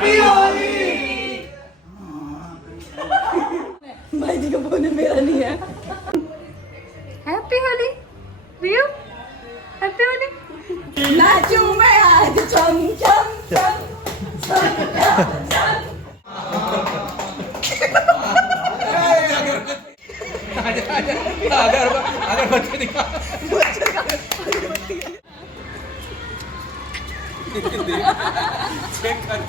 Happy Holi. भाई जी का phone है, मेरा नहीं है। हैप्पी होली रियो, हैप्पी होली। नाचू मैं आज चम चम चम चम चम। अगरबत्ती दिखा। चेक कर।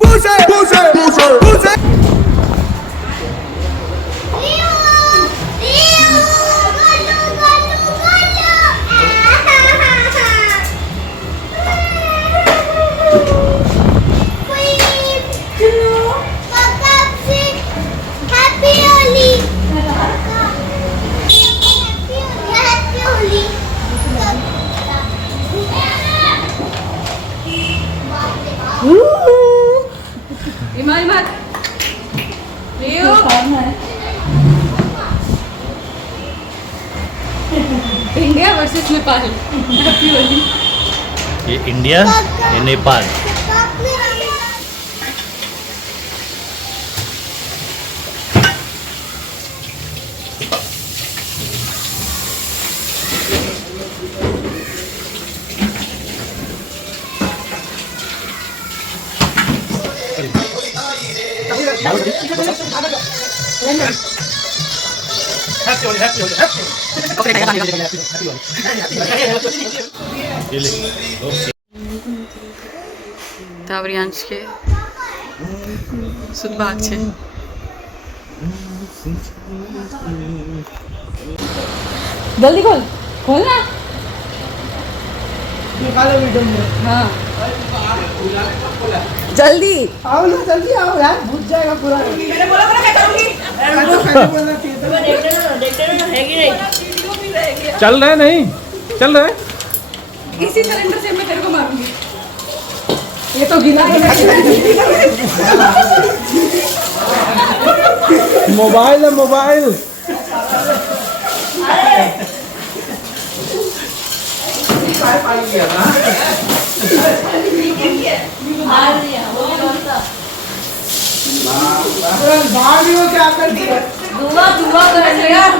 Push it! Push it! Push it! Push it! India versus Nepal. Happy Holi. ये इंडिया, ये नेपाल। तावरियांश के सुनबाग छे। जल्दी खोल, खोल ना। निकालो वीडियो में। हाँ जल्दी आओ ना, जल्दी आओ यार, भूल जाएगा पूरा। मैंने बोला मैं करूंगी। चल रहा है नहीं, चल रहा है। इसी सिलेंडर से मैं तेरे को मारूंगी। ये तो गिला है। मोबाइल है मोबाइल। क्या कर दिया? धुआं धुआं कर यार।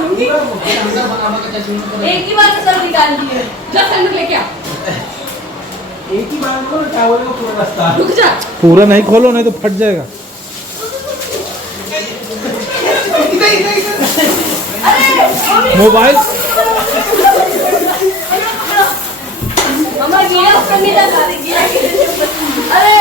एक ही बार में सब निकाल दिए। जा सिलेंडर लेके आ। एक ही बार को चावल का पूरा रास्ता। रुक जा। पूरा नहीं खोलो, नहीं तो फट जाएगा। मोबाइल हमारा गिरा ऊपर नहीं लगा दे, गिरा के अरे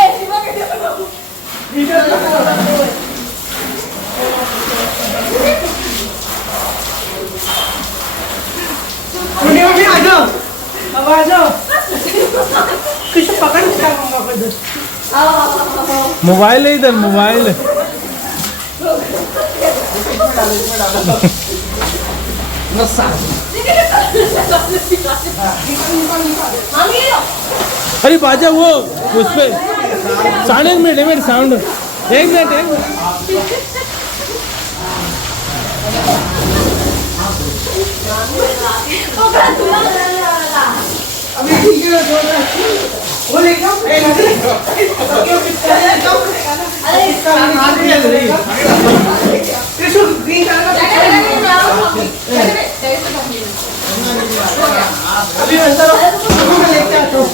मम्मी आ जाओ, अब आ जाओ। किसी पकड़ के खाऊंगा फिर। मोबाइल है इधर, मोबाइल है। अरे बाजा वो उस पे साउंड, एक मिनट साउंड, एक मिनट। अभी ठीक है, वो लेके आओ। अरे ग्रीन कलर का अभी अंदर लेके आता हूँ।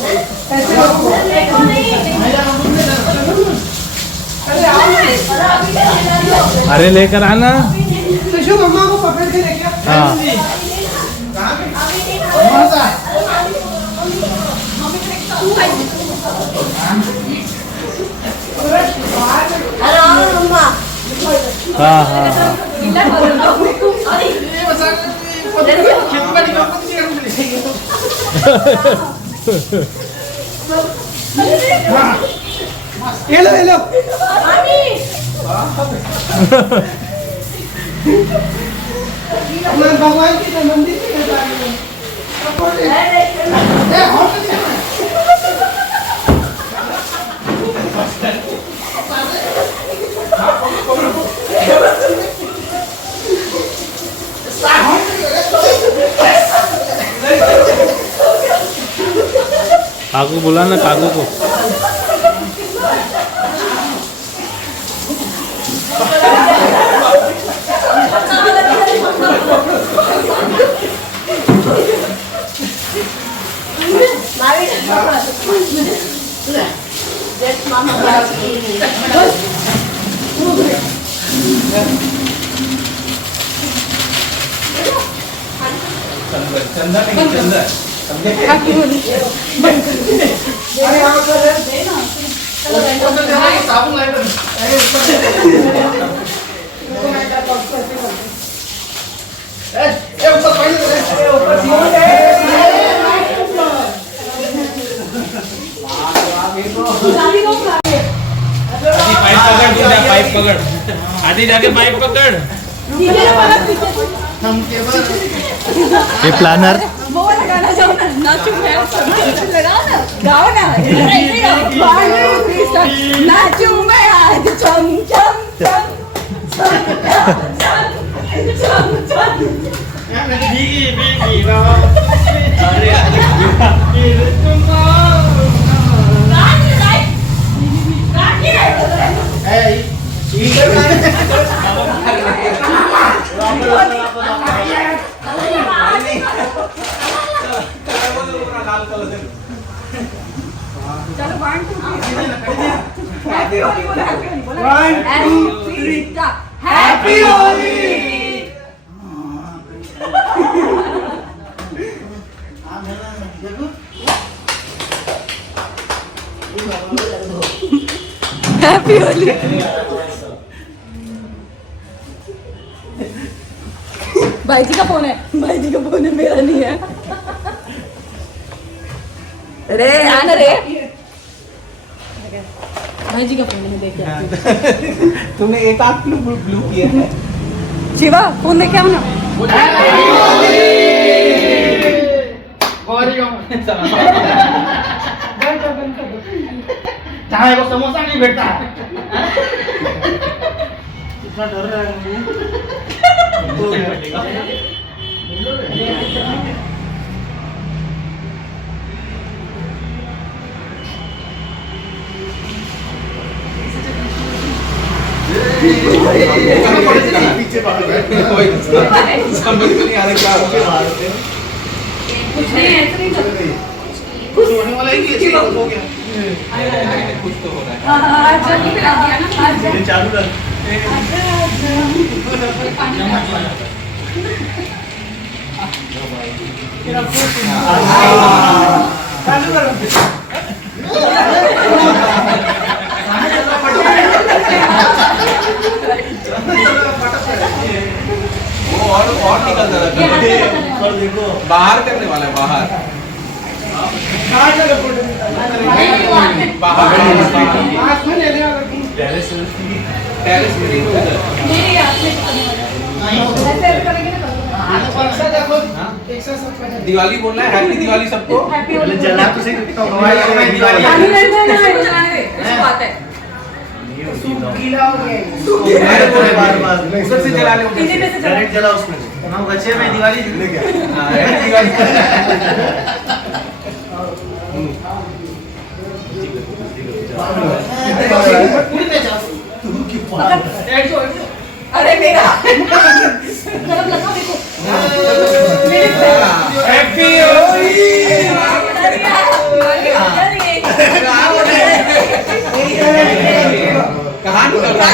अरे लेकर आना। तो मम्मा को पकड़ के लेके आओ। हाँ हाँ हाँ हाँ। ये लो मैं भगवान की मंदिर में जा रही हूँ। काकू बोला ना काकू को। पाइप पकड़, आधी जाके पाइप पकड़। ये प्लानर वो वाला गाना जाओ ना, नाचो मैं लगाओ ना, गाओ ना, नाचू मैं आज चम चम चम चलो 1 2 3 हैप्पी होली बोलो, हैप्पी होली बोलो, हैप्पी होली। हैप्पी होली। भाई जी का फोन है, भाई जी का फोन है, मेरा नहीं है। अरे आना रे, भाई जी का फोन है, देख के तुमने एक आंख ब्लू किया है। शिवा फोन देख के आओ ना। जहाँ वो समोसा नहीं भेटता इतना डर रहा है पीछे समझ नहीं आ रहा क्या हो गया। कुछ नहीं ऐसा नहीं कुछ होने वाला ही नहीं है, हो गया कुछ तो हो रहा है। आज जल्दी पिला दिया ना, आज ये चालू कर चालू करो। वो और निकल रहा है, देखो बाहर करने वाला है, बाहर कहाँ चलो फोटो बाहर पास में ले ले अगर तुम। टेरेस पे नहीं उधर मेरे हाथ में ऐसे करेंगे ना, एक साथ देखो, एक साथ सब पता है। दिवाली बोलना है, हैप्पी दिवाली सबको। हैप्पी होली जला तो सही दिवाली पानी नहीं देना है, जलाने दे, उसको आता है। गीला हो गया है। उधर से जला ले, इसी में से जला। डायरेक्ट जला उसमें हम बच्चे में दिवाली लेके हां दिवाली पूरी पे जा तू की अरे मेरा गरम लगा देखो। हैप्पी होली कहां निकल रहा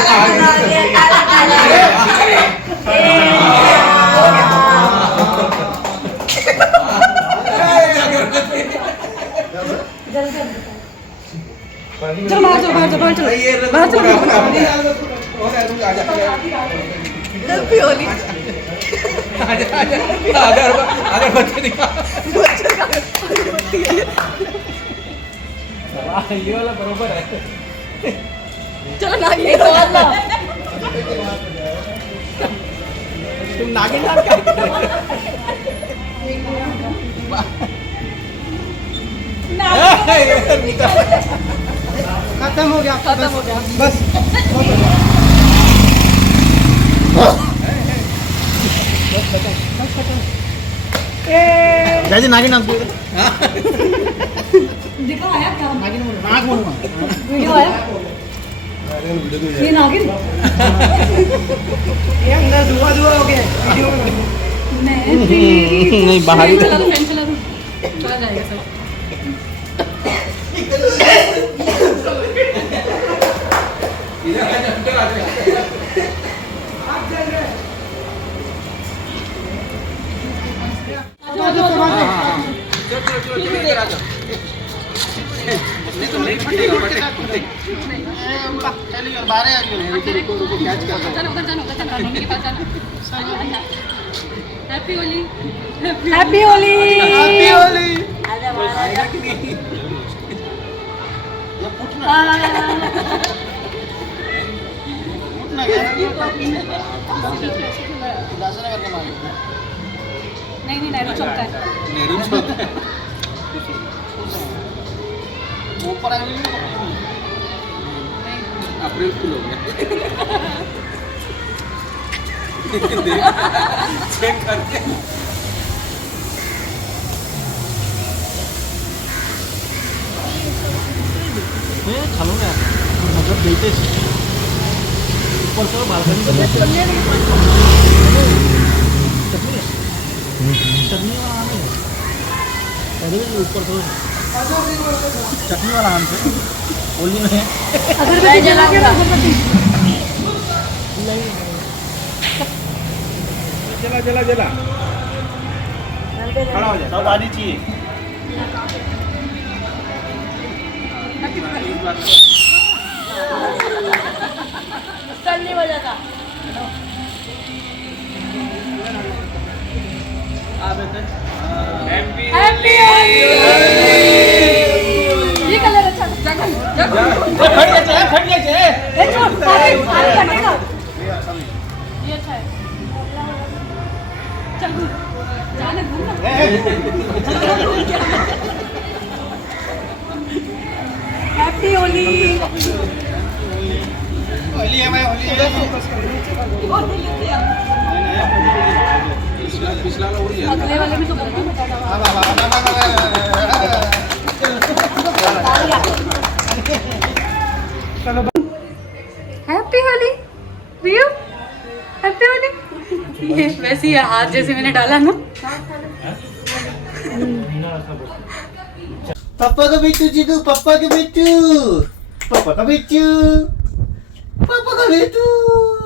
चलो बाहर चलो, बाहर चलो, बाहर चलो, बाहर चलो। हैप्पी होली। अगर बच्चे दिखा ये वाला बरोबर है। चलो ना, ये तो वाला तुम नागिन डांस कर खत्म हो गया, खत्म हो गया बस। नागिन डांस दिखा आया क्या नागिन बोलो नाग बोलो वीडियो आया ये नागिन ये अंदर धुआं धुआं हो गया वीडियो में मैं तेरी नहीं बाहर ही चला दो फैन चला दो चला जाएगा सब happy Holi happy Holi happy Holi नहीं नेहरू चौक का है ऊपर आई अप्रैल फूल हो गया चेक करके खालो ना मतलब देते ऊपर से बालकनी में चटनी वाला आम है पहले भी ऊपर तो चटनी वाला आम से होली में अगरबत्ती जला के अगरबत्ती जला जला जला खड़ा हो जाए सब आनी चाहिए नहीं बजाता हैप्पी हैप्पी होली ये कलर अच्छा जगह फट गए ए छोड़ सारे सारे कटेगा ये अच्छा है चल जाने घूम ना हैप्पी होली होली है मैं होली पिछला हो रही है अगले वाले में तो गलती बता दो हैप्पी होली रियो हैप्पी होली ये वैसे ही हाथ जैसे मैंने डाला ना पापा का बिट्टू जीतू पापा का बिट्टू पापा का बिट्टू पापा का बिट्टू